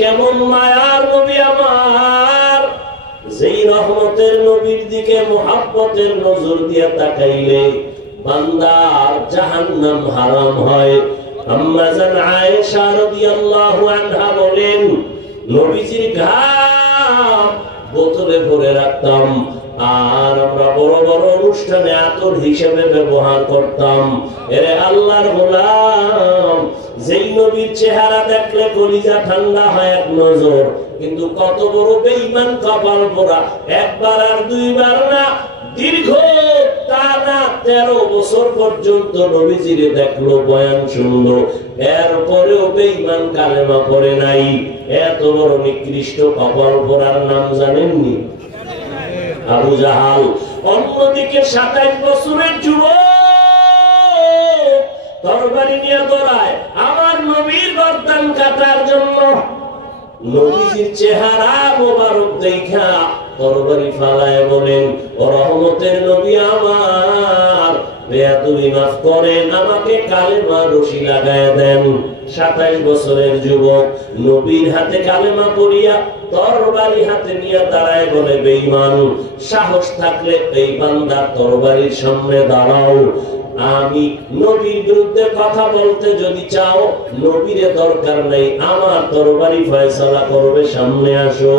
কেমন মায়ার নবী আমার, যেই রহমতের নবীর দিকে মুহাব্বতের নজর দিয়ে তাকাইলে বান্দার জাহান্নাম হারাম হয়। আম্মা জান আয়েশা রাদিয়াল্লাহু আনহা বলেন, নবীজির ঘাম বোতলে ভরে রাখতাম আর আমরা বড় বড় অনুষ্ঠানে আতর হিসেবে ব্যবহার করতাম। এরে আল্লাহর গোলাম, যেই নবীর চেহারা দেখলে কলিজা ঠান্ডা হয় এক নজর, কিন্তু কত বড় বেঈমান কপাল পোড়া, একবার আর দুইবার না, দীর্ঘ টানা 13 বছর পর্যন্ত নবীজিরে দেখলো, বয়ান শুনলো, এরপরেও বেঈমান কালেমা পড়ে নাই। এত বড় নিকৃষ্ট কপাল পোড়ার নাম জানেননি? আবু জাহাল। অন্যদিকে 27 বছরের যুবক তরবারি নিয়ে দৌড়ায় আমার নবীর গর্দান কাটার জন্য। নবীজির চেহারা মোবারক দেখা তরবারি ফালায় বলেন, ও রহমতের নবী আমার, বেয়াদবি মাফ করেন, আমাকে কালেমা রশি লাগায় দেন। 27 বছরের যুবক নবীর হাতে কালেমা পড়িয়া তরবারি হাতে নিয়ে দাঁড়ায় বলে, বেঈমান, সাহস থাকলে এই বান্দার তরবারির সামনে দাঁড়াও। আমি নবীর বিরুদ্ধে কথা বলতে যদি চাও, নবীরে দরকার নেই, আমার তরবারি ফয়সালা করবে, সামনে আসো।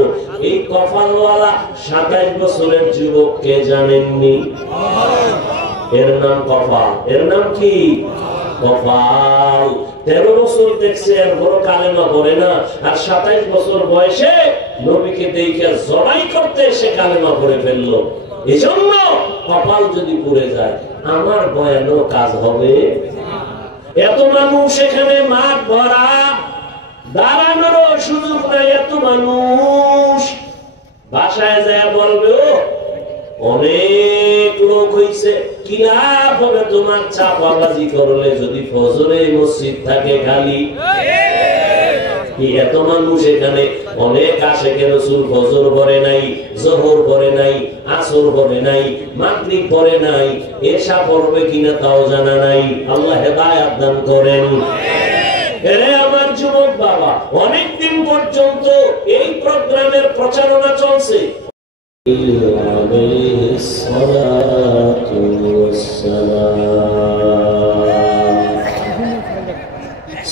এই কপালওয়ালা 27 বছরের যুবককে জানেননি? এর নাম কপাল। এর নাম কি? কপাল। 13 বছর দেখছে, আর বড় কালেমা পড়ে না, আর 27 বছর বয়সে নবীকে দেখে জবাই করতে এসে কালেমা পড়ে ফেললো। এজন্য কপাল যদি পুড়ে যায়, আমার বয়ানও কাজ হবে। এত মানুষ এখানে, মাঠ ভরা, দাঁড়ানোরও সুযোগ নাই, এত মানুষ। বাসায় যায় বলবে, ও অনেক লোক হইছে, কি লাভ হবে তোমার চাপাবাজি করলে যদি ফজরে মসজিদ থাকে খালি? এত মানুষ এখানে, অনেক আশেকে রাসূল ফজর পড়ে নাই, যোহর পড়ে নাই, আসর পড়ে নাই, মাগরিব পড়ে নাই, এশা পড়বে কিনা তাও জানা নাই। আল্লাহ হেদায়েত দান করেন। এরে আমার যুবক বাবা, অনেকদিন পর্যন্ত এই প্রোগ্রামের প্রচারণা চলছে।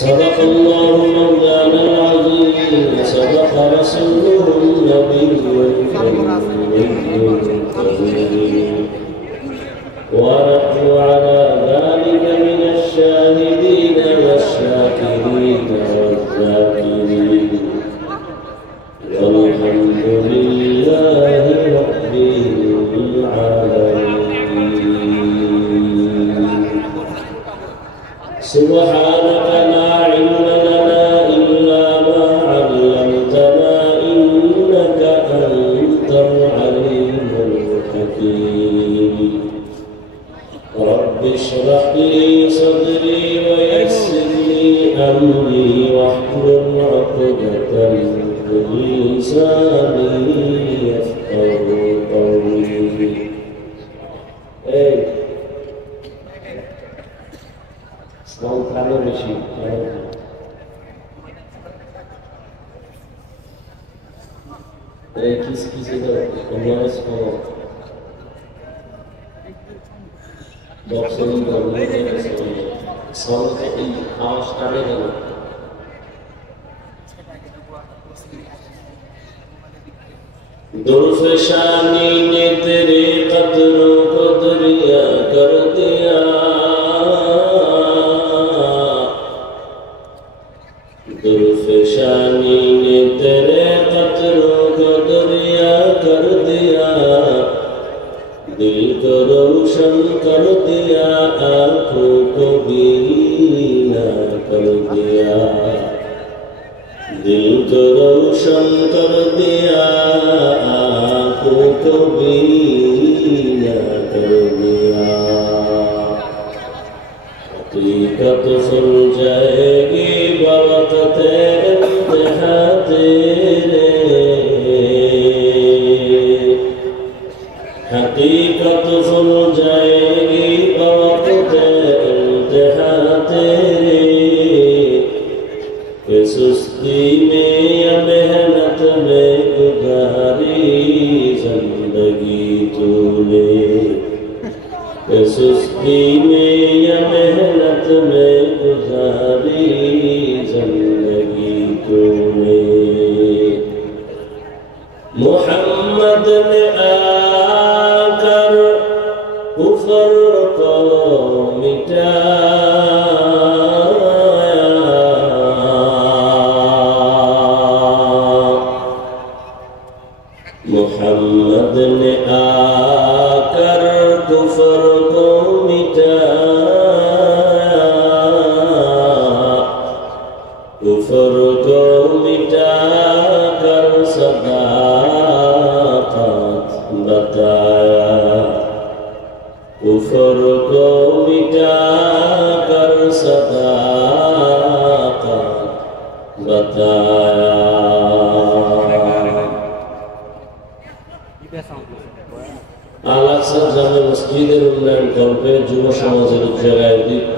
صدق الله مولانا العظيم، صدق رسوله النبي الكريم، ونحن على ذلك من الشاهدين والشاكرين والذاكرين، والحمد لله رب العالمين. سبحانك لا علم لنا إلا ما علمتنا، إنك أنت العليم الحكيم. رب اشرح لي صدري ويسر لي أمري واحلل عقدة من لساني يفقهوا قولي. दुर्फशानी ने तेरे कदरों को दरिया कर दिया, दुर्फशानी ने तेरे कदरों को दरिया कर दिया, दिल को रोशन कर दिया, आँखों को बीना कर दिया, दिल को रोशन कर दिया, आँखों को बीना कर दिया। हकीकत सुन जाएगी बवक़्त इंतहा तेरे, हकीकत सुन जाएगी बवक़्त इंतहा तेरे, सुस्ती में मेहनत में गुजारी जिंदगी तूने, सुस्ती में या मेहनत में गुजारी जिंदगी तूने। मोहम्मद ने आकर कुफर को मिटाया, मोहम्मद ने आकर कुफर को मिटाया, कुफर को मिटाकर सदाकत बताया, कुफर को मिटाकर सदाकत बताया। আল-আকসা জামে মসজিদের উন্নয়ন কল্পে যুব সমাজের উদ্যোগে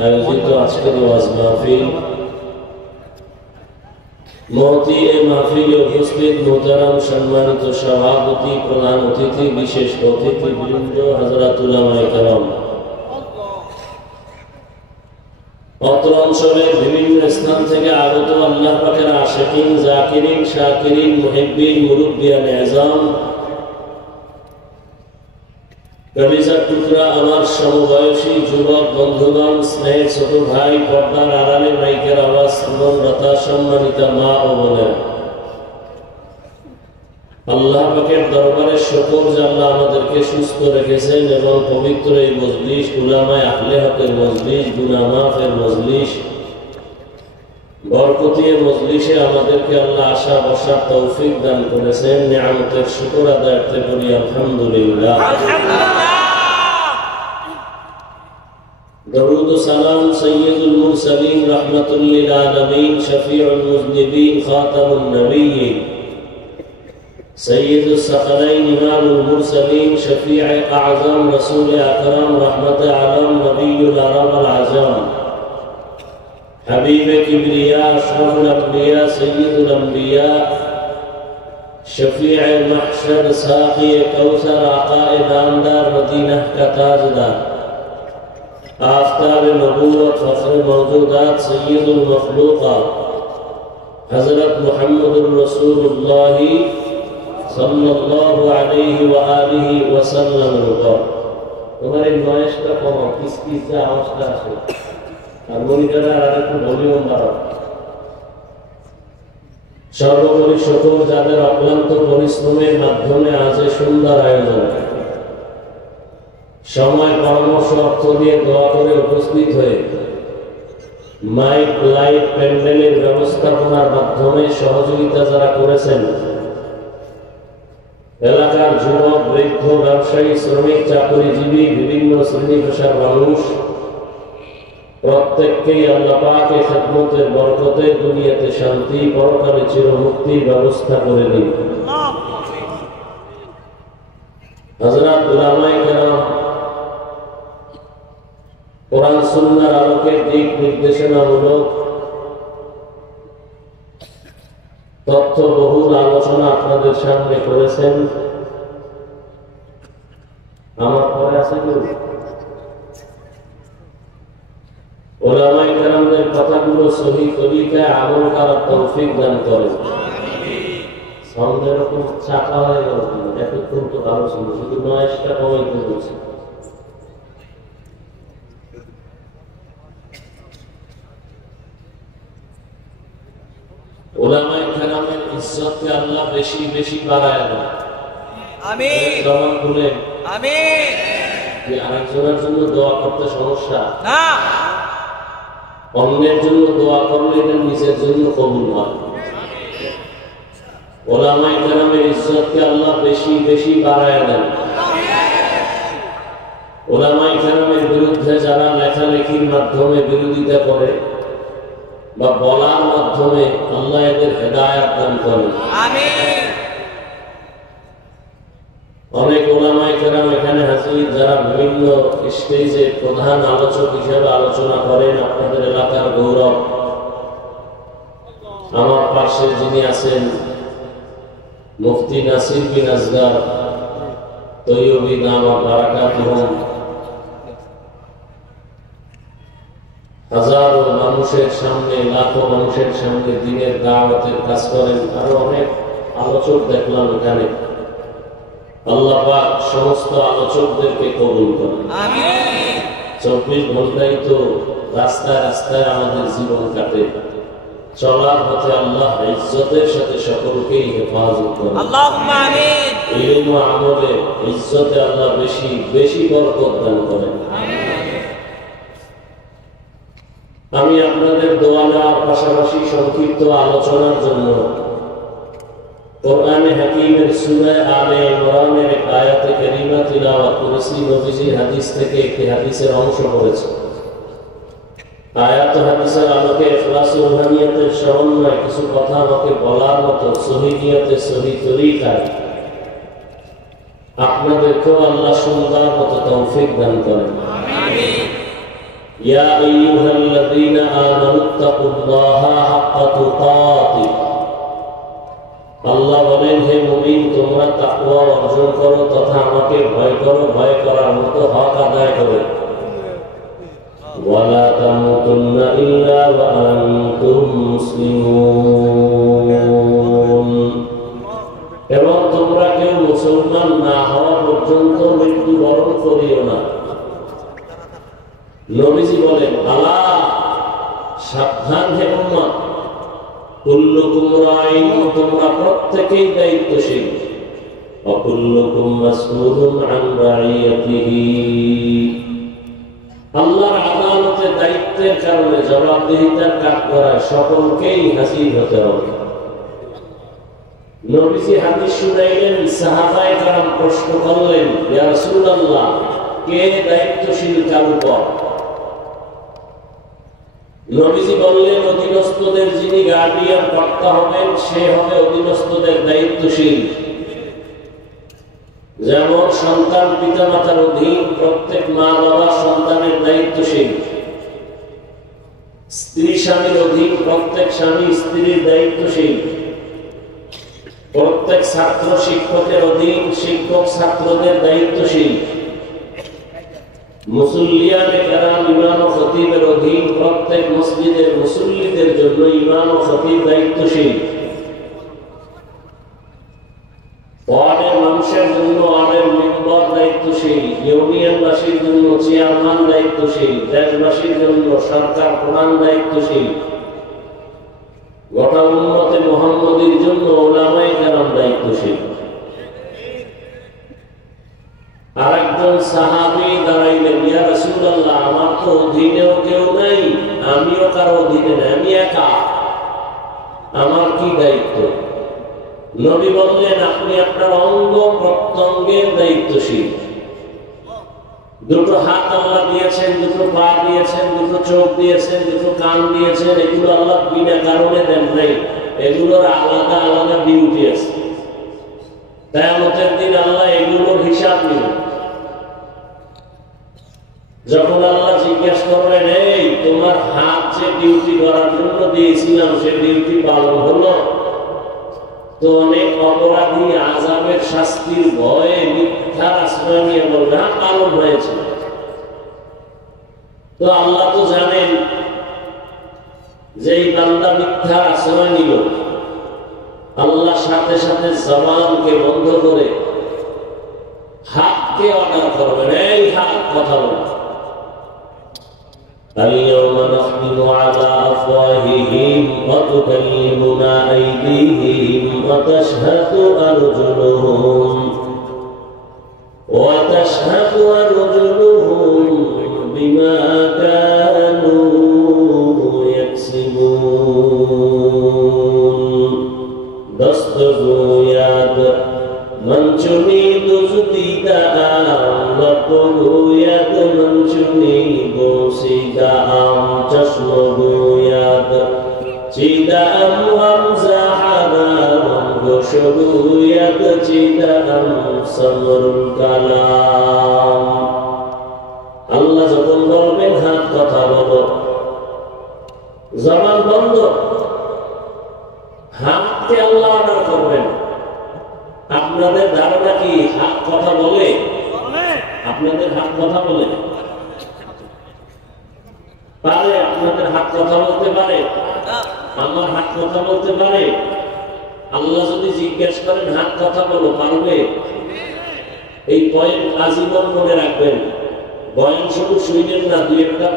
আয়োজিত আজকের ওয়াজ মাহফিল, মহতি এই মাহফিলে উপস্থিত মোহতারাম সম্মানিত সভাপতি, প্রধান অতিথি, বিশেষ অতিথিবৃন্দ, হযরত উলামায়ে কেরাম, অত্র অঞ্চলের বিভিন্ন স্থান থেকে আগত আল্লাহ পাকের আশিকিন, জাকিরিন, শাকিরিন, মুহিব্বিন, মুরব্বিয়ান আযম, কলিজার টুকরা আমার সমবয়সী যুবক বন্ধুগণ, স্নেহের ছোট ভাই, পর্দার আড়ালে মাইকের আওয়াজ শ্রবণরতা সম্মানিতা মা ও বোনেরা, আল্লাহ পাকের দরবারে শুকর যে আল্লাহ আমাদেরকে সুস্থ রেখেছেন এবং পবিত্র এই মজলিস, উলামায়ে আহলে হকের মজলিস, গুনাহ মাফের মজলিস, বরকতীয় মজলিসে আমাদেরকে আল্লাহ আসা বসার তৌফিক দান করেছেন। নিয়ামতের শুকর আদায় করতে করি আলহামদুলিল্লাহ। দরুদ ও সালাম সাইয়্যিদুল মুরসালিন রাহমাতুল লিল আলামিন শফিউল মুযনিবিন খাতামুন নবিয়্যিন সাইয়্যিদুস সাকালাইন ইমামুল মুরসালিন শফিউ আযম রাসূল আকরাম রাহমাতে আলম নবিয়্যুল আরব আল আযম حبیب کبریا اشرف الانبیاء سید الانبیاء شفیع محشر ساقی کوثر آقا نامدار مدینہ کا تاجدار آفتاب نبوت فخر موجودات سید المخلوقات حضرت محمد رسول اللہ صلی اللہ علیہ وآلہ وسلم رکھو تمہاری نمائش کا قوم کس سے آواز کا ہے সর্বোপরি সকল যাদের অক্লান্ত পরিশ্রমের মাধ্যমে আজ সুন্দর আয়োজন, সময়, পরামর্শ, অর্থ দিয়ে দোয়া করে উপস্থিত হয়ে মাইক, লাইট, প্যান্ডেলের ব্যবস্থাপনার মাধ্যমে সহযোগিতা যারা করেছেন, এলাকার যুবক, বৃদ্ধ, ব্যবসায়ী, শ্রমিক, চাকরিজীবী, বিভিন্ন শ্রেণী পেশার মানুষ প্রত্যেককেই আল্লাহ পাকের খিদমতের বরকতে দুনিয়াতে শান্তি, পরকালে চিরমুক্তির ব্যবস্থা করে দিন। হযরত উলামায়ে কেরাম কোরআন সুন্নাহর আলোকে দিক নির্দেশনামূলক তথ্যবহুল আলোচনা আপনাদের সামনে করেছেন। আমার পরে আছে কি উলামায়ে কেরামদের কথাগুলো সহি তরিকায় আমল করার তৌফিক দান করেন। সামনে এরকম চাকা হয়ে গেল, এতক্ষণ তো ভালো ছিল, শুধু নয়েজটা কমাইতে বলছে। উলামায়ে কেরামের ইজ্জতকে আল্লাহ বেশি বেশি বাড়ায় দেন। আমিন। জবান খুলে আমিন। আরেকজনের জন্য দোয়া করতে সমস্যা না, অন্যের জন্য দোয়া করলে এটা নিজের জন্য কবুল হয়। উলামায়ে কেরামের ইজ্জতকে আল্লাহ বেশি বেশি বাড়ায় দেন। উলামায়ে কেরামের বিরুদ্ধে যারা লেখালেখির মাধ্যমে বিরোধিতা করে বা বলার মাধ্যমে, আল্লাহ এদের হেদায়েত দান করেন। আমিন। অনেক উলামায়ে কেরাম এখানে হাজির, যারা বিভিন্ন স্টেজে প্রধান আলোচক হিসেবে আলোচনা করেন, আপনাদের এলাকার গৌরব। আমার পাশে যিনি আছেন মুফতি নাসির বিন আসগার তৈয়বী দামা বারাকাতুহুম হাজারো মানুষের সামনে, লাখো মানুষের সামনে দ্বীনের দাওয়াতের কাজ করেন। আরো অনেক আলোচক দেখলাম এখানে। আল্লাহ পাক সমস্ত আলোচকদেরকে কবুল করেন। আমিন। 24 ঘন্টাই তো রাস্তায় রাস্তায় আমাদের জীবন কাটে। চলার পথে আল্লাহ ইজ্জতের সাথে সকলকেই হেফাজত করেন। আল্লাহুম্মা আমিন। ইলম ও আমলে ইজ্জতে আল্লাহ বেশি বেশি বরকত দান করেন। আমিন। আমি আপনাদের দোয়া নেওয়ার পাশাপাশি সংক্ষিপ্ত আলোচনার জন্য কোরআনে হাকিমের সূরা আলে ইমরানের এক আয়াতে কারিমা তিলাওয়াত করেছি। নবীজির হাদিস থেকে একটি হাদিসের অংশ পড়েছি। আয়াত হাদিসের আলোকে ইখলাস ও রুহানিয়াতের সমন্বয়ে কিছু কথা আমাকে বলার মতো সহিহ নিয়তে সহিহ তরিকায় আপনাদেরকেও আল্লাহ সুন্দর মতো তৌফিক দান করেন। আমিন। ইয়া আইয়ুহাল্লাযীনা আমানুত্তাকুল্লাহা হাক্কা তুকাতিহ। আল্লাহ বলেন, হে মুমিন, তোমরা তাকওয়া অর্জন করো তথা আমাকে ভয় করো, ভয় করার মতো হক আদায় করো। ওয়ালা তামুতুন্না ইল্লা ওয়া আনতুম মুসলিমুন। এবং তোমরা কেউ মুসলমান না হওয়া পর্যন্ত মৃত্যুবরণ করিও না। নবীজি বলেন, আলা সাবধান হে উম্মত, কুল্লুকুম রাইন, তোমরা প্রত্যেকেই দায়িত্বশীল। ওয়া কুল্লুকুম মাসউলুন আন রাইয়াতিহি। আল্লাহর আদালতে দায়িত্বের কারণে জবাবদিহিতার কাঠগড়ায় সকলকেই হাজির হতে হবে। নবীজি হাদিস শুনাইলেন, সাহাবায়ে কেরাম প্রশ্ন করলেন, ইয়া রাসূলুল্লাহ, কে দায়িত্বশীল কার উপর? নবীজি বললেন, অধীনস্থদের যিনি গার্ডিয়ান কর্তা হবেন সে হবে অধীনস্থদের দায়িত্বশীল। যেমন সন্তান পিতামাতার অধীন, প্রত্যেক মা বাবা সন্তানের দায়িত্বশীল। স্ত্রী স্বামীর অধীন, প্রত্যেক স্বামী স্ত্রীর দায়িত্বশীল। প্রত্যেক ছাত্র শিক্ষকের অধীন, শিক্ষক ছাত্রদের দায়িত্বশীল। মুসল্লিয়ানে কেরাম ইমাম ও খতিবের অধীন, প্রত্যেক মসজিদের মুসল্লিদের জন্য ইমাম ও খতিব দায়িত্বশীল। ওয়ার্ডের মানুষের জন্য ওয়ার্ডের মেম্বার দায়িত্বশীল। ইউনিয়নবাসীর জন্য চেয়ারম্যান দায়িত্বশীল। দেশবাসীর জন্য সরকার প্রধান দায়িত্বশীল। গোটা উম্মতে মুহাম্মদীর জন্য উলামায়ে কেরাম দায়িত্বশীল। আরেকজন সাহাবী দাঁড়াইলেন, ইয়া রাসূলুল্লাহ, আমার তো অধীনেও কেউ নাই, আমিও কারো অধীনে নাই, আমি একা, আমার কি দায়িত্ব? নবী বললেন, আপনি আপনার অঙ্গ প্রত্যঙ্গের দায়িত্বশীল। দুটো হাত আল্লাহ দিয়েছেন, দুটো পা দিয়েছেন, দুটো চোখ দিয়েছেন, দুটো কান দিয়েছেন, এগুলো আল্লাহ বিনা কারণে দেন নাই, এগুলোর আলাদা আলাদা ডিউটি আছে। কিয়ামতের দিন আল্লাহ এগুলোর হিসাব নেবেন। যখন আল্লাহ জিজ্ঞাসা করবেন, এই তোমার হাত যে ডিউটি করার জন্য দিয়েছিলাম সে ডিউটি পালন হলো? তো অনেক অপরাধী আযাবের শাস্তির ভয়ে মিথ্যার আশ্রয় নিয়ে বলবে, হ্যাঁ পালন হয়েছে। তো আল্লাহ তো জানেন যে এই বান্দা মিথ্যার আশ্রয় নিল। আল্লাহ সাথে সাথে জবানকে বন্ধ করে হাতকে অর্ডার করবেন, এই হাত কথা বল। اليوم نختم على أفواههم وتكلمنا أيديهم وتشهد أرجلهم بما كانوا يكسبون دستگوید منچونی دزدیدم لپگوید منچونی بوسیدم چشمگوید چیدم ومزحرم گوشگوید چیدم سمرul কালাম। আল্লাহ যখন বলবেন হাত কথা বলো, জবান বন্ধ, হাতকে আল্লাহ অর্ডার করবেন। আপনাদের ধারণা কি হাত কথা বলে? আপনাদের হাত কথা বলে পারে? আপনাদের হাত কথা বলতে পারে? আমার হাত কথা বলতে পারে? আল্লাহ যদি জিজ্ঞেস করেন হাত কথা বলো, পারবে? এই পয়েন্ট আজীবন মনে রাখবেন। বয়ান শুধু শুনবেন না, দুই একটা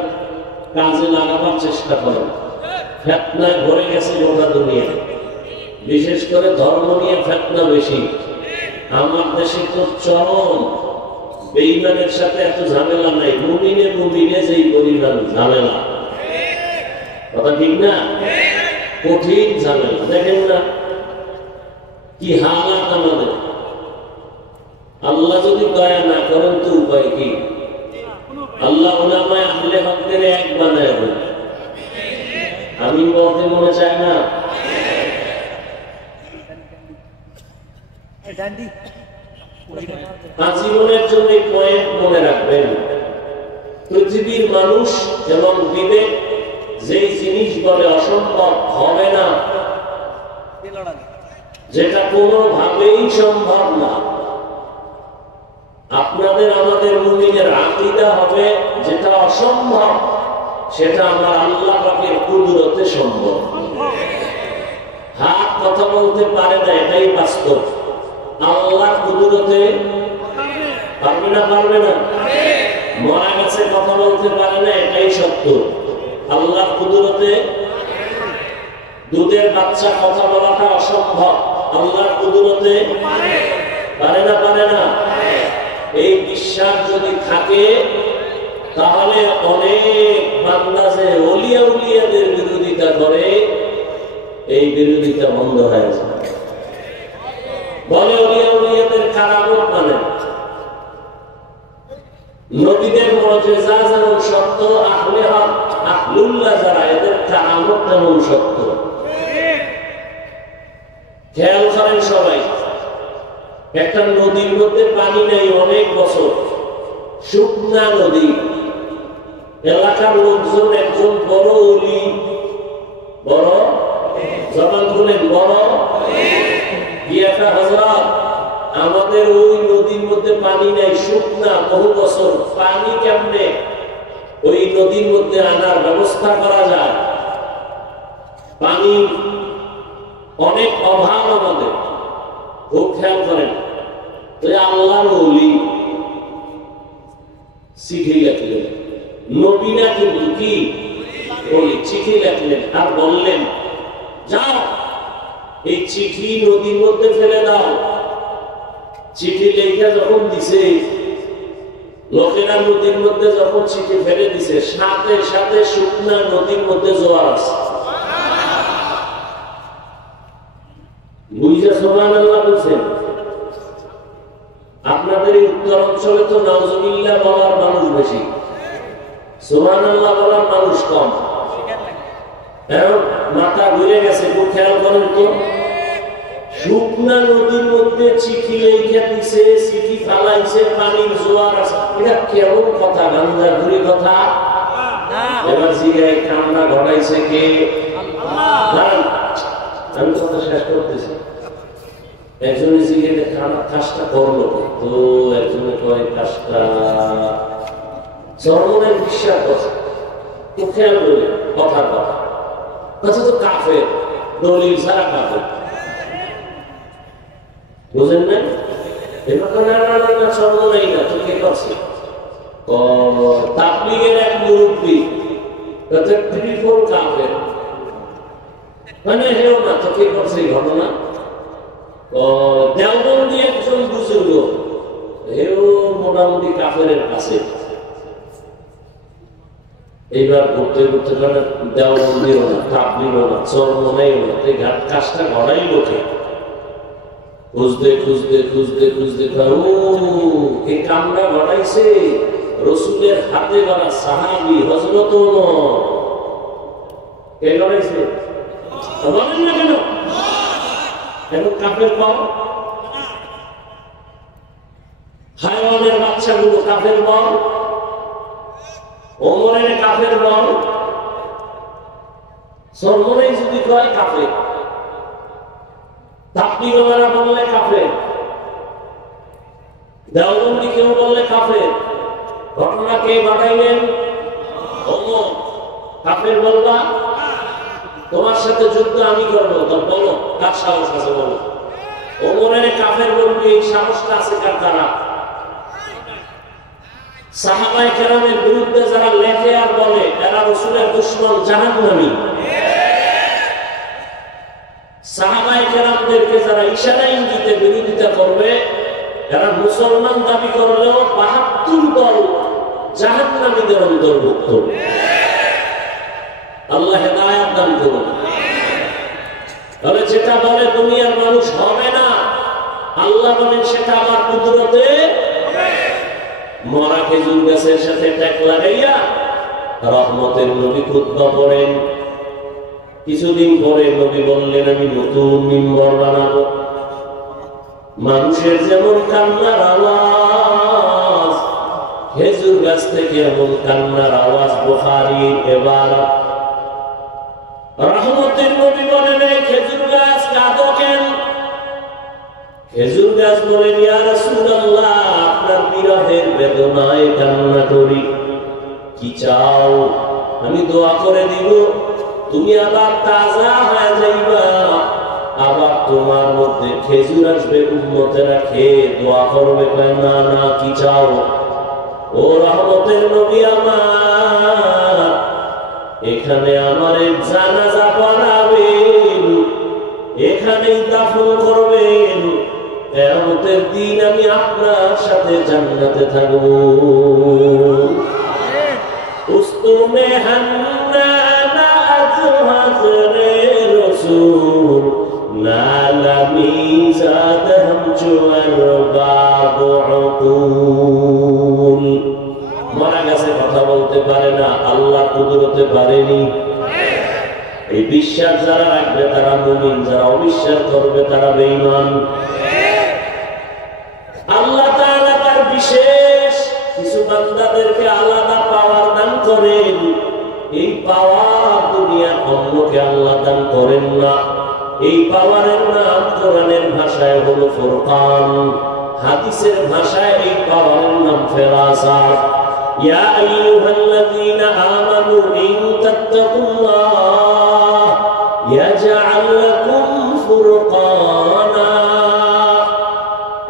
কাজে লাগাবার চেষ্টা করেন। ফেতনায় ভরে গেছে গোটা দুনিয়া, বিশেষ করে ধর্ম নিয়ে ফেতনা বেশি। আমার দেশে তো চরম বেঈমানের সাথে এত ঝামেলা নাই, মুমিনে মুমিনে যেই পরিমাণ ঝামেলা, কথা ঠিক না? কঠিন ঝামেলা। দেখেন না কি হালাত আমাদের। আল্লাহ যদি দয়া না করেন তো উপায় কি? আল্লাহ উলামায়ে আহলে হকদের এক বানায় দেন। আমি বলতে মনে চাই না। আজীবনের জন্য এই পয়েন্ট মনে রাখবেন। পৃথিবীর মানুষ এবং বিবেক যেই জিনিস বলে অসম্ভব হবে না, যেটা কোনোভাবেই সম্ভব না, আপনাদের আমাদের মুমিনের আকীদা হবে যেটা অসম্ভব সেটা আমার আল্লাহ পাকের কুদরতে সম্ভব। হাত কথা বলতে পারে না, এটাই বাস্তব। আল্লাহর কুদরতে পারবে না? পারবে না? মরা গেছে কথা বলতে পারে না, এটাই সত্য। আল্লাহর কুদরতে দুধের বাচ্চা কথা বলাটা অসম্ভব, আল্লাহর কুদরতে পারে না? পারে না? এই বিশ্বাস যদি থাকে তাহলে অনেক বান্দা যে ওলিয়া উলিয়াদের বিরোধিতা করে, এই বিরোধিতা বন্ধ হয়ে যায়। বলে ওলিয়া উলিয়াদের কারামত মানে নবীদের মুজিজা যেমন সত্য, আহলে হক আহলুল্লাহ যারা, এদের কারামত তেমন সত্য। খেয়াল করেন সবাই, একটা নদীর মধ্যে পানি নেই অনেক বছর, শুকনা নদী, এলাকার লোকজন একজন বড় ওলি, বড় জবান খুলেন, বড় গিয়াটা হযরত, আমাদের ওই নদীর মধ্যে পানি নেই, শুকনা, বহু বছর, পানি কেমনে ওই নদীর মধ্যে আনার ব্যবস্থা করা যায়? পানি অনেক অভাব আমাদের, খুব খেয়াল করেন। আল্লাহর ওলি চিঠি লেখলেন, নবীরা কিন্তু কি ওলি, চিঠি লেখলেন আর বললেন যাও এই চিঠি নদীর মধ্যে ফেলে দাও। চিঠি লেখা যখন দিছে, লোকেরা নদীর মধ্যে যখন চিঠি ফেলে দিছে, সাথে সাথে শুকনা নদীর মধ্যে জোয়ার আছে। বুঝে সুবহানাল্লাহ বলছেন? আপনাদের এই উত্তর অঞ্চলে তো নাউজুবিল্লাহ বলার মানুষ বেশি, সুবহানাল্লাহ বলার মানুষ কম। এখন মাথা ঘুরে গেছে, খুব খেয়াল করেন তো। শুকনা নদীর মধ্যে চিঠি লেখা দিছে, চিঠি ফালাইছে, পানির জোয়ার আছে, এটা কেমন কথা? গান্ধারগুড়ি কথা। এবার জিগায় কান্না ঘটাইছে কে? আমি কথা শেষ করতেছি। একজনে জিজ্ঞেস কাজটা করলো, তো একজনে কয় কাজটা চরমনের বিশ্বাস করছে। খুব খেয়াল করবে কথার কথা, কথা তো কাফের, দলিল ছাড়া কাফের, বুঝেন না? এবার চরমনাই না তো কে করছে? তাবলীগের এক মুরব্বী ত্রিপুর কাফের, মানে হেও না তো কে করছে এই ঘটনা? দেওবন্দি একজন বুজুর্গ, হেও মোটামুটি কাফের কাছে। এইবার ঘুরতে ঘুরতে কারণে দেওবন্দিও না, তাবলীগও না, চরমনাইও না, এই কাজটা ঘটাই লোকে খুঁজতে খুঁজতে খুঁজতে খুঁজতে ও এই কামরা ঘটাইছে রসুলের হাতে গড়া সাহাবী হযরত ওমর। কে ঘটাইছে? বলেন না কেন? এখন কাফের বল, হায়ওয়ানের বাচ্চাগুলো কাফের বল, ওমরের কাফের বল, সর্বনাই যদি কয় কাফের, তাবলীগরা বললে কাফের, দেওবন্দি কেউ বললে কাফের। ঘটনা কে ঘটাইলেন? ওমর। কাফের বলবা? তোমার সাথে যুদ্ধ আমি করবো, তো বলো কার সাহস আছে বলো। ওমরের কাফের বলবে, এই সাহসটা আছে কার দ্বারা? সাহাবায়ে কেরামের বিরুদ্ধে যারা লেখে আর বলে এরা রাসূলের দুশমন, জাহান্নামী। সাহাবায়ে কেরামদেরকে যারা ইশারা ইঙ্গিতে বিরোধিতা করবে এরা মুসলমান দাবি করলেও ৭২ দল জাহান্নামীদের অন্তর্ভুক্ত। আল্লাহ হেদায়েত দান করুন। তবে যেটা বলে দুনিয়ার মানুষ হবে না, আল্লাহ বলেন সেটা আমার কুদরতে হবে। মরা খেজুর গাছের সাথে ট্যাক লাগাইয়া রহমতের নবী খুতবা পড়েন। কিছুদিন পরে নবী বললেন, আমি নতুন মিম্বর বানাবো। মানুষের যেমন কান্নার আওয়াজ, খেজুর গাছ থেকে এমন কান্নার আওয়াজ বুখারীর ইবারত। রহমতের নবী বলেন, এই খেজুর গাছ কাঁদো কেন? খেজুর গাছ বলেন, ইয়া রাসূলুল্লাহ, আপনার বিরহের বেদনায় কান্না করি। কি চাও? আমি দোয়া করে দিব, তুমি আবার তাজা হয়ে যাইবা, আবার তোমার মধ্যে খেজুর আসবে, উম্মতেরা খেয়ে দোয়া করবে। না না, কি চাও? ও রহমতের নবী আমার, এখানে আমার জানাজা পড়াবেন, এখানেই দাফন করবেন, কিয়ামতের দিন আমি আপনার সাথে জান্নাতে থাকব। উস্তুমে হান্নানা আজহাজরে রাসূল নালা মিজাদ হামচুয়ার বাবু উকুল। মারা গেছে, কথা বলতে পারে না, আল্লাহ কুদরতে পারেনি। এই বিশ্বাস যারা রাখবে তারা মুমিন, যারা অবিশ্বাস করবে তারা বেঈমান। আল্লাহ তাআলা তার বিশেষ কিছু বান্দাদেরকে আলাদা পাওয়ার দান করেন। এই পাওয়ার দুনিয়ার অন্যকে আল্লাহ দান করেন না। এই পাওয়ারের নাম কোরআনের ভাষায় হলো ফুরকান, হাদিসের ভাষায় এই পাওয়ারের নাম ফেরাসাত। ইয়া আইয়ুহাল্লাযীনা আমানু ইন তাত্তাকুল্লাহ ইয়াজআল লাকুম ফুরকানা।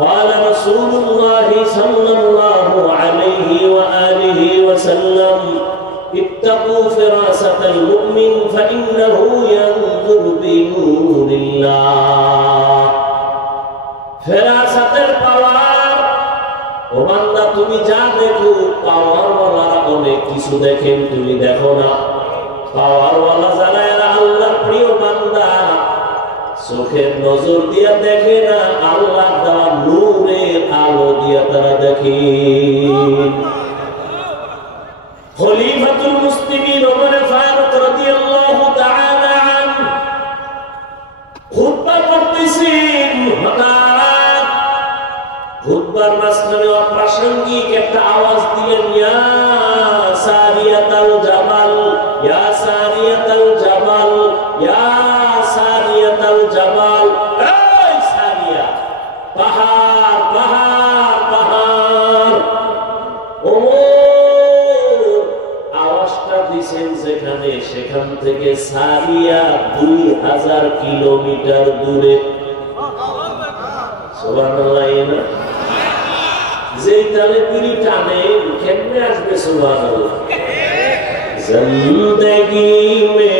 قال رسول الله صلى الله عليه وآله وسلم اتقوا فراسة المؤمن فإنه ينظر بنور الله। ফেরাসাতের পাওয়ার, ও বান্দা তুমি যা দেখো, পাওয়ারওয়ালারা অনেক কিছু দেখেন, তুমি দেখো না। পাওয়ারওয়ালা যারা এরা আল্লাহর প্রিয় বান্দা, চোখের নজর দিয়া দেখে না, আল্লাহ দেওয়া নূরের আলো দিয়া তারা দেখে। খলিফাতুল মুসলিমিন ওমর ফারুক রাদিয়াল্লাহু তাআলা আনহু খুতবা করতেছেন, হঠাৎ খুতবার মাঝখানে অপ্রাসঙ্গিক একটা আওয়াজ দিলেন, ইয়া সারিয়াতাল জাবাল, ইয়া সারিয়াতাল জাবাল, ইয়া সারিয়াতাল জাবাল। এই সারিয়া, পাহাড় পাহাড় পাহাড়। আওয়াজটা দিছেন যেখানে, সেখান থেকে সারিয়া 2000 কিলোমিটার দূরে। সুবহানাল্লাহ। না যেই তালে তিনি টানেন, কেমনে আসবে সুবহানাল্লাহ। জিন্দেগি মে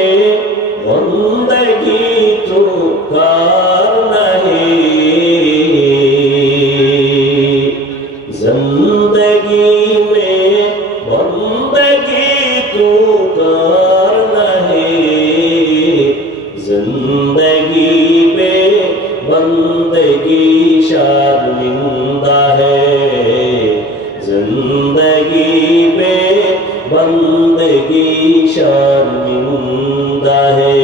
বন্দগি তো কার নাহি, জিন্দেগি মে বন্দগি তো কার নাহি, জিন্দেগি মে বন্দগি শर्मिंदा है, जिंदगी में बंदगी शर्मिंदा है।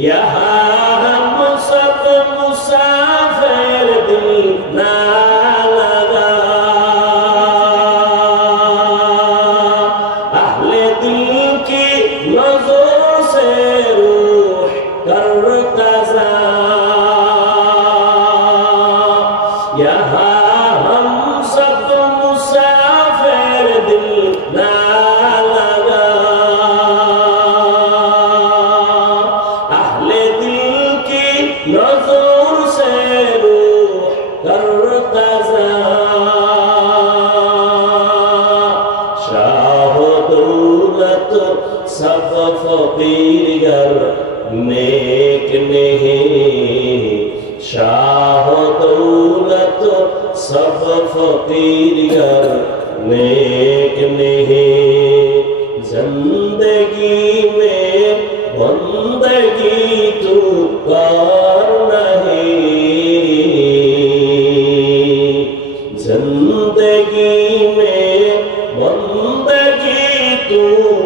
यहाँ हम सब मुसाफिर, दिल ना लगा, अहले दिल की नजरों से रूह करता जा। शाह दौलत सब फकीर यार नेक नहीं जिंदगी में बंदगी तू कर नहीं जिंदगी में बंदगी तू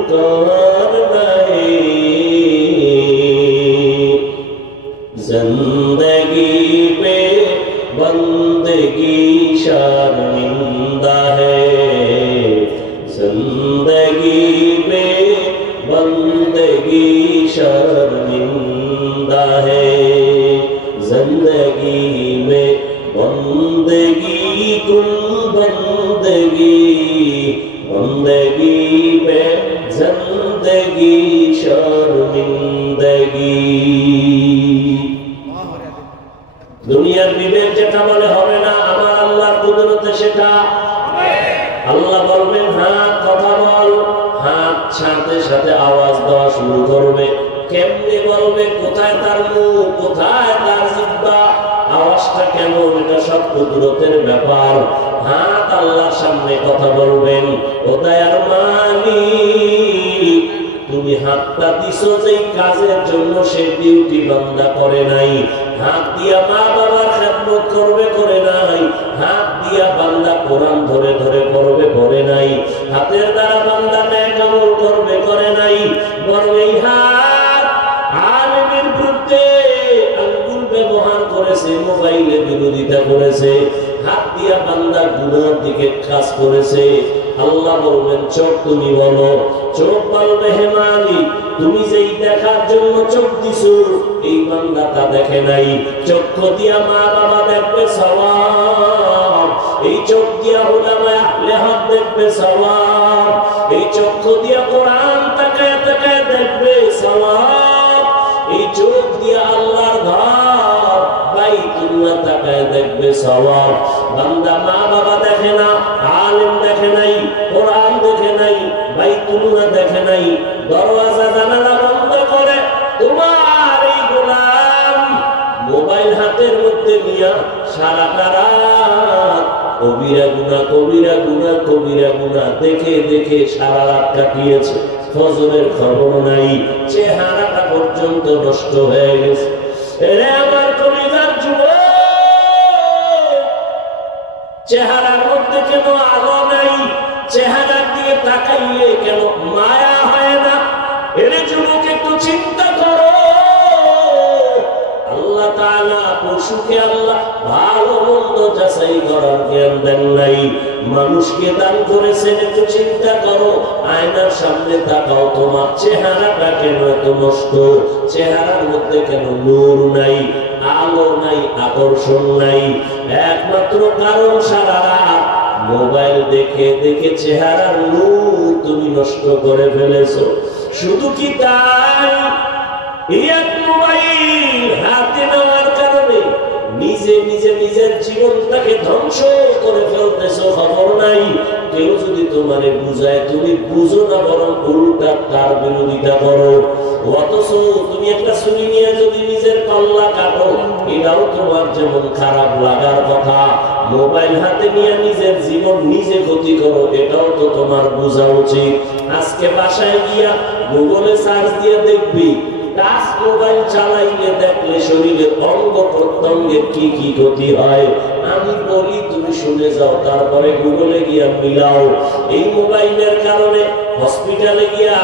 कर नहीं जिंदगी में बंदगी शर्मिंदा है जिंदगी में बंदगी शर्मिंदा है जिंदगी में बंदगी कुल बंदगी बंदगी में जिंदगी शर्मिंदगी দুনিয়ার বিবেক যেটা বলে হবে না আমার আল্লাহর কুদরতে সেটা আল্লাহ বলবেন হাত কথা বল হাত সাথে সাথে আওয়াজ দেওয়া শুরু করবে কেমনে বলবে কোথায় তার মুখ কোথায় তার জিহ্বা আওয়াজটা কেমন এটা সব কুদরতের ব্যাপার হাত আল্লাহর সামনে কথা বলবেন ও দয়ার মালিক তুমি হাতটা দিছো যেই কাজের জন্য সে ডিউটি বান্দা করে নাই হাত দিয়া মা বাবার খেদমত করবে করে নাই হাত দিয়া বান্দা কোরআন ধরে ধরে করবে করে নাই হাতের দ্বারা বান্দা নেক আমল করবে করে নাই বরং এই হাত আলেমের বিরুদ্ধে আঙ্গুল ব্যবহার করেছে মোবাইলে বিরোধিতা করেছে হাত দিয়া বান্দা গুনার দিকে কাজ করেছে আল্লাহ বলবেন চোখ তুমি বলো চোখ বলবে হে মালিক তুমি যেই দেখার জন্য চোখ দিছো এই বান্দা তা দেখে নাই চক্ষু দিয়া মা বাবা দেখবে সওয়াব এই চোখ দিয়া উলামা আহলে হক দেখবে সওয়াব এই চক্ষু দিয়া কোরআন তাকায় তাকায় দেখবে সওয়াব এই চোখ দিয়া আল্লাহর ঘর বাইতুল্লাহ তাকায় দেখবে সওয়াব বান্দা মা বাবা দেখে না আলেম দেখে নাই কোরআন দেখে নাই বাইতুল্লাহ দেখে নাই দরওয়াজা জানালা বন্ধ করে তোমার এই গোলাম মোবাইল হাতের মধ্যে নিয়া সারাটা রাত কবিরা গুনাহ কবিরা গুনাহ কবিরা গুনাহ দেখে দেখে সারা রাত কাটিয়েছে ফজরের খবর নাই চেহারাটা পর্যন্ত নষ্ট হয়ে গেছে এরে আমার কলিজার যুবক চেহারার মধ্যে কেন আলো নাই চেহারা দিয়ে তাকাইলে কেন মায়া হয় না এর যুবক একটু চিন্তা করো আল্লাহ তাআলা পশুকে আল্লাহ ভালো মন্দ যাচাই করার জ্ঞান দেন নাই মানুষকে দান করেছেন একটু চিন্তা করো আয়নার সামনে তাকাও তোমার চেহারাটা কেন এত নষ্ট চেহারার মধ্যে কেন নূর নাই আলো নাই আকর্ষণ নাই একমাত্র কারণ সারা রাত মোবাইল দেখে দেখে চেহারার নূর তুমি নষ্ট করে ফেলেছো শুধু কি তাই এই মোবাইল হাতে নেওয়ার কারণে নিজে নিজে নিজের জীবনটাকে ধ্বংস করে ফেলতেছো খবর নাই কেউ যদি তোমারে বুঝায় তুমি বুঝো না বরং উল্টা তার বিরোধিতা করো অথচ তুমি একটা ছুরি নিয়ে যদি নিজের পাল্লা কাটো এটাও তোমার যেমন খারাপ লাগার কথা মোবাইল হাতে নিয়ে নিজের জীবন নিজে ক্ষতি করো এটাও তো তোমার বোঝা উচিত আজকে বাসায় গিয়া গুগলে সার্চ দিয়ে দেখবি টাচ মোবাইল চালাইলে দেখলে শরীরের অঙ্গ প্রত্যঙ্গের কি কি ক্ষতি হয় আমি বলি তুমি শুনে যাও তারপরে গুগলে গিয়া মিলাও এই মোবাইলের কারণে হসপিটালে গিয়া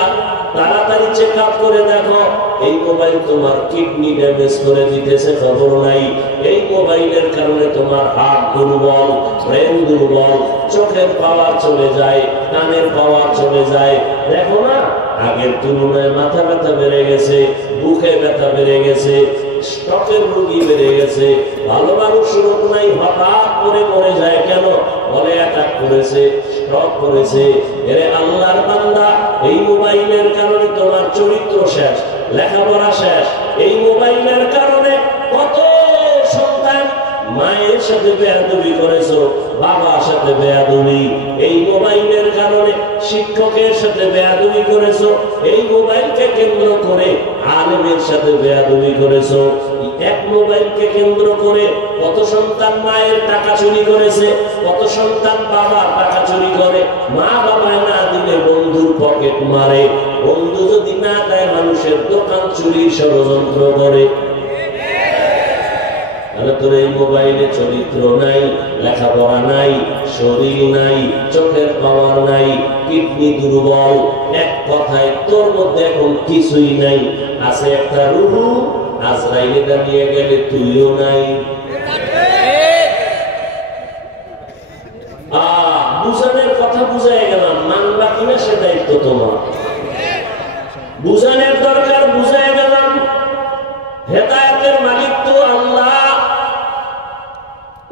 তাড়াতাড়ি চেক আপ করে দেখো এই মোবাইল তোমার কিডনি ড্যামেজ করে দিতেছে খবর নাই এই মোবাইলের কারণে তোমার হার্ট দুর্বল ব্রেন দুর্বল চোখের পাওয়ার চলে যায় কানের পাওয়ার চলে যায় দেখো না আগের তুলনায় মাথা ব্যথা বেড়ে গেছে বুকে ব্যথা বেড়ে গেছে স্ট্রোকের রোগী বেড়ে গেছে ভালো মানুষ রোগ নাই হঠাৎ করে মরে যায় কেন বলে অ্যাটাক করেছে স্ট্রোক করেছে এরে আল্লাহর বান্দা এই মোবাইলের কারণে তোমার চরিত্র শেষ লেখাপড়া শেষ এই মোবাইলের কারণে কত সন্তান মায়ের সাথে বেয়াদবি করেছো বাবার সাথে বেয়াদবি এই মোবাইলের কারণে শিক্ষকের সাথে বেয়াদবি করেছো এই মোবাইলকে কেন্দ্র করে আলেমের সাথে বেয়াদবি করেছো এক মোবাইলকে কেন্দ্র করে কত সন্তান মায়ের টাকা চুরি করেছে, কত সন্তান বাবার টাকা চুরি করে। মা বাবা না দিলে বন্ধুর পকেট মারে, বন্ধু যদি না দেয় মানুষের দোকান চুরির ষড়যন্ত্র করে। তোর এই মোবাইলে চরিত্র নাই, লেখাপড়া নাই, শরীর নাই, চোখের পাওয়ার নাই, কিডনি দুর্বল, এক কথায় তোর মধ্যে এখন কিছুই নাই। আছে একটা রুহু, আজরাইলে নিয়ে গেলে তুইও নাই। বুঝানোর কথা বুঝাই গেলাম, মানবা কিনা সে দায়িত্ব তোমার। বুঝানোর দরকার, বুঝাই গেলাম। হেদায়েতের মালিক তো আল্লাহ।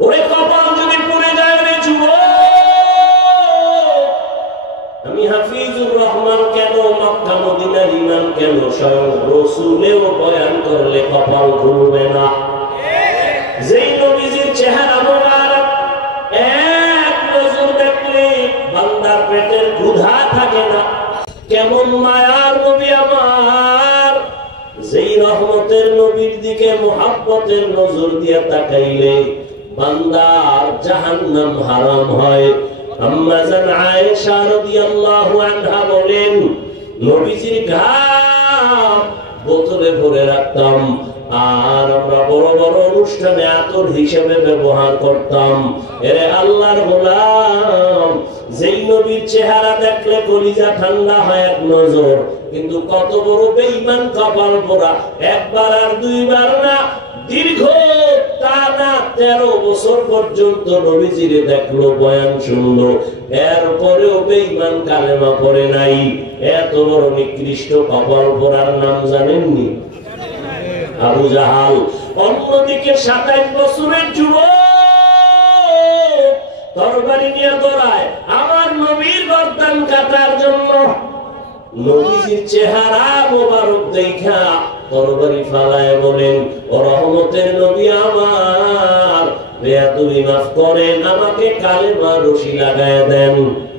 ওরে কপাল যদি পুড়ে যায় রে যুবক, আমি হাফিজুর রহমান কেন, মক্কা মদিনার ইমাম কেন, স্বয়ং রাসূলেও বয়ান করলে কপাল খুলবে না। যেই নবীজির চেহারা মোবারক এক নজর দেখলে বান্দার পেটের ক্ষুধা থাকে না। কেমন মায়ার নবী আমার, যেই রহমতের নবীর দিকে মুহাব্বতের নজর দিয়ে তাকাইলে বান্দার জাহান্নাম হারাম হয়। আম্মা জান আয়েশা রাদিয়াল্লাহু আনহা বলেন, নবীজির ঘাম বোতলে ভরে রাখতাম আর আমরা বড় বড় অনুষ্ঠানে আতর হিসেবে ব্যবহার করতাম। এরে আল্লাহর গোলাম, যেই নবীর চেহারা দেখলে কলিজা ঠান্ডা হয় এক নজর, কিন্তু কত বড় বেঈমান কপাল পোড়া, একবার আর দুইবার না, দীর্ঘ টানা 13 বছর পর্যন্ত নবীজিরে দেখলো, বয়ান শুনলো, এরপরেও বেঈমান কালেমা পড়ে নাই। এত বড় নিকৃষ্ট কপাল পোড়ার নাম জানেননি? আবু জাহাল। অন্যদিকে 27 বছরের যুবক তরবারি নিয়ে দৌড়ায় আমার নবীর গর্দান কাটার জন্য। নবীজির চেহারা মোবারক দেখা তরবারি ফালায় বলেন, ও রহমতের নবী আমার, বেয়াদবি মাফ করেন, আমাকে কালেমা রশি লাগায় দেন।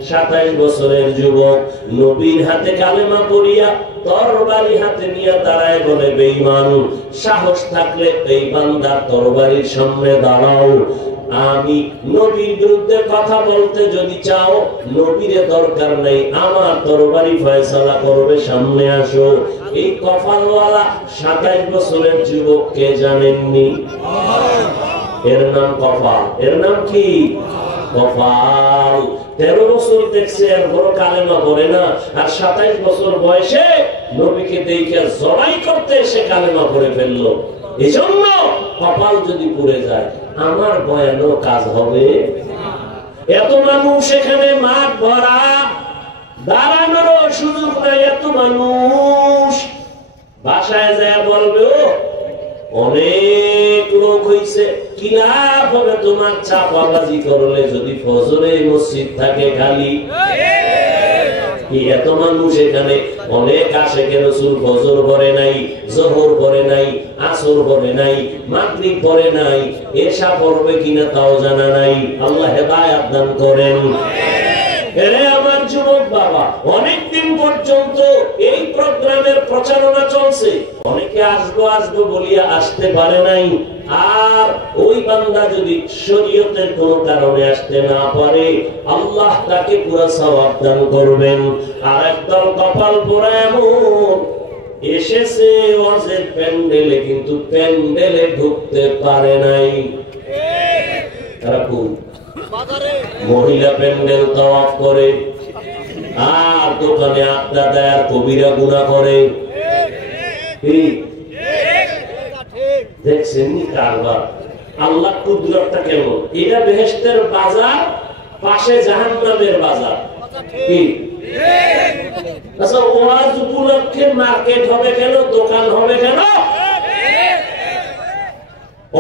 27 বছরের যুবক নবীর হাতে কালেমা পড়িয়া তরবারি হাতে নিয়ে দাঁড়ায় বলে, বেঈমান, সাহস থাকলে এই বান্দার তরবারির সামনে দাঁড়াও। আমি নবীর বিরুদ্ধে কথা বলতে যদি চাও, নবীরে দরকার নেই, আমার তরবারি ফয়সালা করবে, সামনে আসো। এই কপালওয়ালা 27 বছরের যুবককে জানেননি? এর নাম কপাল। এর নাম কি? কপাল। 13 বছর দেখছে আর বড় কালেমা পড়ে না, আর 27 বছর বয়সে নবীকে দেখে জবাই করতে এসে কালেমা পড়ে ফেললো। এজন্য কপাল যদি পুড়ে যায় আমার বয়ানও কাজ হবে। এত মানুষ এখানে মাঠ ভরা, দাঁড়ানোর সুযোগ নাই। এত মানুষ বাসায় যায় বলবে, ও অনেক লোক হইছে, কি লাভ হবে তোমার চাপাবাজি করলে যদি ফজরে মসজিদ থাকে খালি? এত মানুষ এখানে অনেক আসে কেন? রাসূল ফজর পড়ে নাই, যোহর পড়ে নাই, আসর পড়ে নাই, মাগরিব পড়ে নাই, এশা পড়বে কিনা তাও জানা নাই। আল্লাহ হেদায়েত দান করেন। এরে আমার যুবক বাবা, অনেকদিন পর্যন্ত এই প্রোগ্রামের প্রচারণা চলছে, অনেকে আসবো আসবো বলিয়া আসতে পারে নাই। আর ওই বান্দা যদি শরীয়তের কোন কারণে আসতে না পারে, আল্লাহ তাকে পুরা সওয়াব দান করবেন। আর একদল কপাল পোড়া এমন এসেছে ওয়াজের প্যান্ডেলে, কিন্তু প্যান্ডেলে ঢুকতে পারে নাই। তারা কোন মহিলা প্যান্ডেল তাওয়াফ করে আর দোকানে আড্ডা দেয় আর কবিরা গুনাহ করে। দেখছেন কারবার? আল্লাহ কুদরতটা কেমন? এটা বেহেশতের বাজার, পাশে জাহান্নামের বাজার। কি আচ্ছা, ওয়াজ উপলক্ষে মার্কেট হবে কেন, দোকান হবে কেন?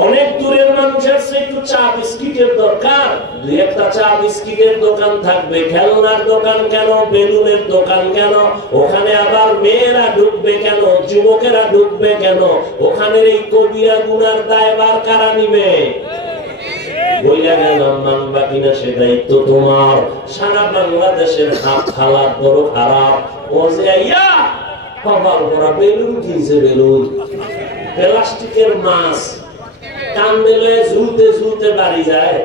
অনেক দূরের মানুষের একটু চা বিস্কিটের দরকার, দুই একটা চা বিস্কিটের দোকান থাকবে। খেলনার দোকান কেন, বেলুনের দোকান কেন? ওখানে আবার মেয়েরা ঢুকবে কেন, যুবকেরা ঢুকবে কেন? ওখানে এই কবিরা গুনার দায়ভার কারা নিবে? বইলা গেলাম, মানবা কিনা সে দায়িত্ব তোমার। সারা বাংলাদেশের হালাত বড় খারাপ। ও যে আইয়া কপাল পরা বেলুন কিনছে, বেলুন প্লাস্টিকের মাছ কান্দে লয়ে ঝুলতে ঝুলতে বাড়ি যায়।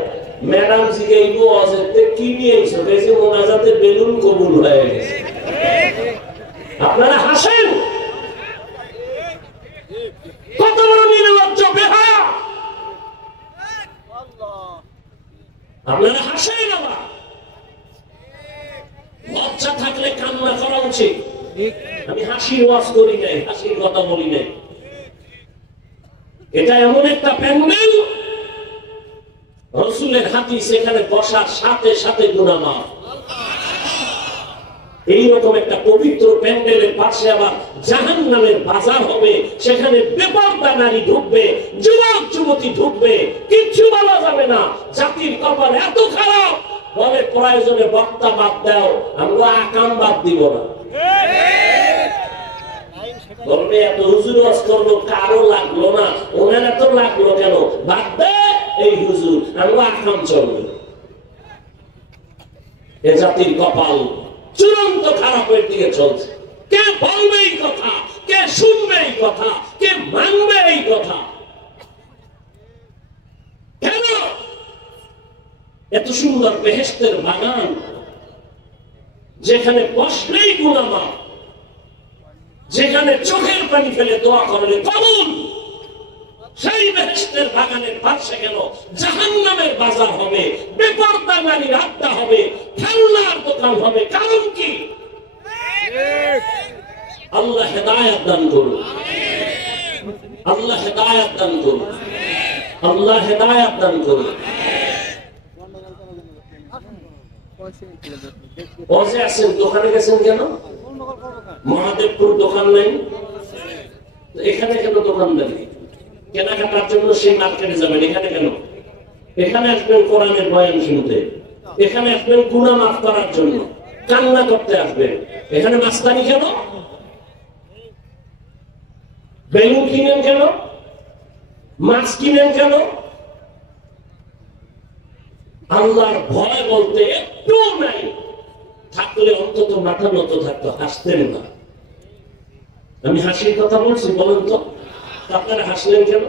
ম্যাডাম জিগাইব অজেতে কি নিয়ে এসো, বেশি মোনাজাতে বেলুন কবুল হয়ে গেছে। আপনারা হাসেন, কত বড় নির্লজ্জ বেহায়া। আপনারা হাসেন, আবার লজ্জা থাকলে কান্না করা উচিত। আমি হাসির ওয়াজ করি নাই, হাসির কথা বলি নাই। এটা এমন একটা প্যান্ডেল, রাসূলের হাদিস সেখানে বসার সাথে সাথে গুনাহ মাফ। এইরকম একটা পবিত্র প্যান্ডেলের পাশে আবার জাহান্নামের বাজার হবে, সেখানে বেপরদা নারী ঢুকবে, যুবক যুবতী ঢুকবে, কিচ্ছু বলা যাবে না। জাতির কপাল এত খারাপ, বলে প্রয়োজনে বক্তা বাদ দাও, আমরা আকাম বাদ দিব না। বলবে এত হুজুর ওয়াজ করলো, কারো লাগলো না, ওনার এত লাগলো কেন, বাদ দে এই হুজুর, আমরা আকাম চলবে। এ জাতির কপাল চূড়ান্ত খারাপের দিকে চলছে। কে বলবে এই কথা, কে শুনবে এই কথা, কে মানবে এই কথা? কেন এত সুন্দর বেহেশতের বাগান, যেখানে বসলেই গুনাহ মাফ, যেখানে চোখের পানি ফেলে দোয়া করলে কবুল, সেই বেহেশতের বাগানের পাশে গেল জাহান্নামের বাজার হবে, বেপরদা নারীর আড্ডা হবে, খেলনার দোকান হবে। কারণ কি? আল্লাহ হেদায়েত দান করুন, আল্লাহ হেদায়েত দান করুন, আল্লাহ হেদায়েত দান করুন। বসে আছেন, দোকানে গেছেন কেন? মহাদেবপুর দোকান নাই, এখানে কেন দোকান দেন? কেনাকাটার জন্য সেই মার্কেটে যাবেন, এখানে কেন? এখানে আসবেন কোরআনের বয়ান শুনতে, এখানে আসবেন গুনাহ মাফ করার জন্য, কান্না করতে আসবেন। এখানে মাস্তানি কেন? বেলুন কিনেন কেন? মাছ কিনেন কেন? আল্লাহর ভয় বলতে একটু নাই, থাকলে অন্তত মাথা নত থাকতো, হাসতেন না। আমি হাসির কথা বলছি, বলেন তো আপনারা হাসলেন কেন?